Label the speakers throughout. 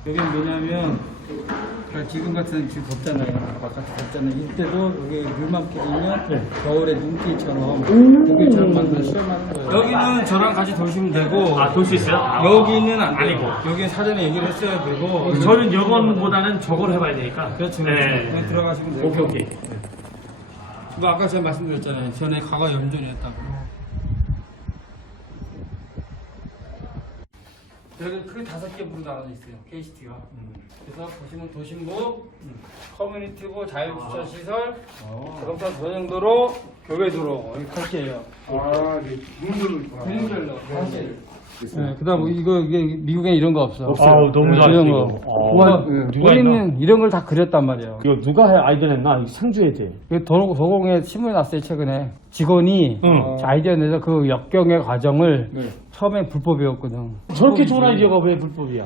Speaker 1: 여기 뭐냐면 그러니까 지금 같은 지금 덥잖아요. 바깥에 덥잖아요. 이때도 여기 물만 뿌리면 겨울에 눈길처럼 눈길처럼 만들어 시험하는 거예요. 여기는 저랑 같이 도시면 되고
Speaker 2: 아, 돌 수 있어요?
Speaker 1: 여기는 안 되고
Speaker 2: 아니고.
Speaker 1: 여기는 사전에 얘기를 했어야 되고
Speaker 2: 저는 여건보다는 저걸 해봐야 되니까.
Speaker 1: 그렇죠.
Speaker 2: 네.
Speaker 1: 그냥 들어가시면 되고
Speaker 2: 오케이, 오케이.
Speaker 1: 뭐 아까 제가 말씀드렸잖아요. 전에 과거 염전이었다고. 여기 크게 5개 부로 나눠져 있어요. KCT가. 그래서 보시면 도심부, 커뮤니티부, 자율주차시설, 자동차 전용도로, 교외도로 여기 8개예요.
Speaker 3: 아, 네.
Speaker 1: 분별로 8개. 네, 그다음 이게 미국에 이런 거 없어.
Speaker 2: 아우, 너무
Speaker 1: 이런
Speaker 2: 잘했어,
Speaker 1: 거.
Speaker 2: 이거. 누가
Speaker 1: 우리는 이런 걸 다 그렸단 말이에요.
Speaker 2: 이거 누가 아이디어 냈나? 상주해야 돼.
Speaker 1: 도공에 신문에 났어요 최근에. 직원이 아이디어 내서 그 역경의 과정을 처음에 불법이었거든.
Speaker 2: 저렇게 좋은 아이디어가 왜 불법이야?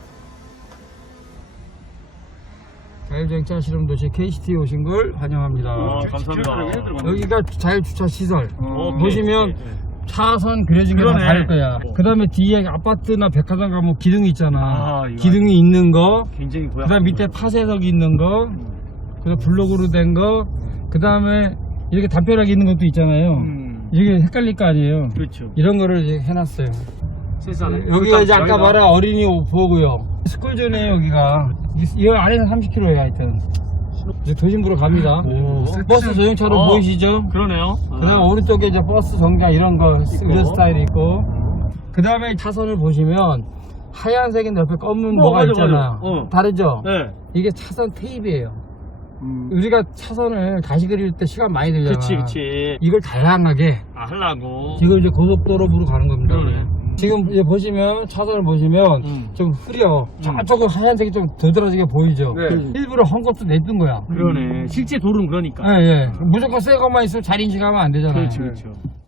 Speaker 1: 자율주차 실험도시 KCT 오신 걸 환영합니다.
Speaker 2: 감사합니다.
Speaker 1: 여기가 자율주차 시설.
Speaker 2: 오케이.
Speaker 1: 보시면
Speaker 2: 네.
Speaker 1: 차선 그려진 게 다
Speaker 2: 그러네.
Speaker 1: 다를 거야. 그 다음에 뒤에 아파트나 백화점 가면 기둥이 있잖아.
Speaker 2: 아, 이거
Speaker 1: 기둥이 있는 거.
Speaker 2: 굉장히
Speaker 1: 그 다음 밑에 파쇄석이 있는 거. 그 다음 블록으로 된 거. 그 다음에 이렇게 담벼락이 있는 것도 있잖아요. 이게 헷갈릴 거 아니에요.
Speaker 2: 그렇죠.
Speaker 1: 이런 거를 이제 해놨어요.
Speaker 2: 세상에.
Speaker 1: 여기가 이제 아까 말한 어린이 보고요. 스쿨존이에요 여기가. 이 안에는 30km예요 하여튼. 이제 도심부로 갑니다. 버스 전용차로 보이시죠?
Speaker 2: 그러네요.
Speaker 1: 그 다음에 오른쪽에 이제 버스 정류장 이런 거 이런 스타일이 있고 그 다음에 차선을 보시면 하얀색인데 옆에 검은 뭐가
Speaker 2: 맞아,
Speaker 1: 있잖아요.
Speaker 2: 맞아.
Speaker 1: 다르죠?
Speaker 2: 네.
Speaker 1: 이게 차선 테이프예요. 우리가 차선을 다시 그릴 때 시간 많이 들잖아.
Speaker 2: 그치.
Speaker 1: 이걸 다양하게
Speaker 2: 아, 하려고.
Speaker 1: 지금 이제 고속도로부로 가는 겁니다.
Speaker 2: 그러네.
Speaker 1: 지금 이제 보시면 차선을 보시면 좀 흐려. 저쪽은 하얀색이 좀 도드라지게 보이죠. 일부러 헝겊도 내둔 거야.
Speaker 2: 그러네. 실제 돌은 그러니까.
Speaker 1: 예, 예. 무조건 새 것만 있으면 잘 인식하면 안 되잖아요.
Speaker 2: 그렇죠, 그렇죠.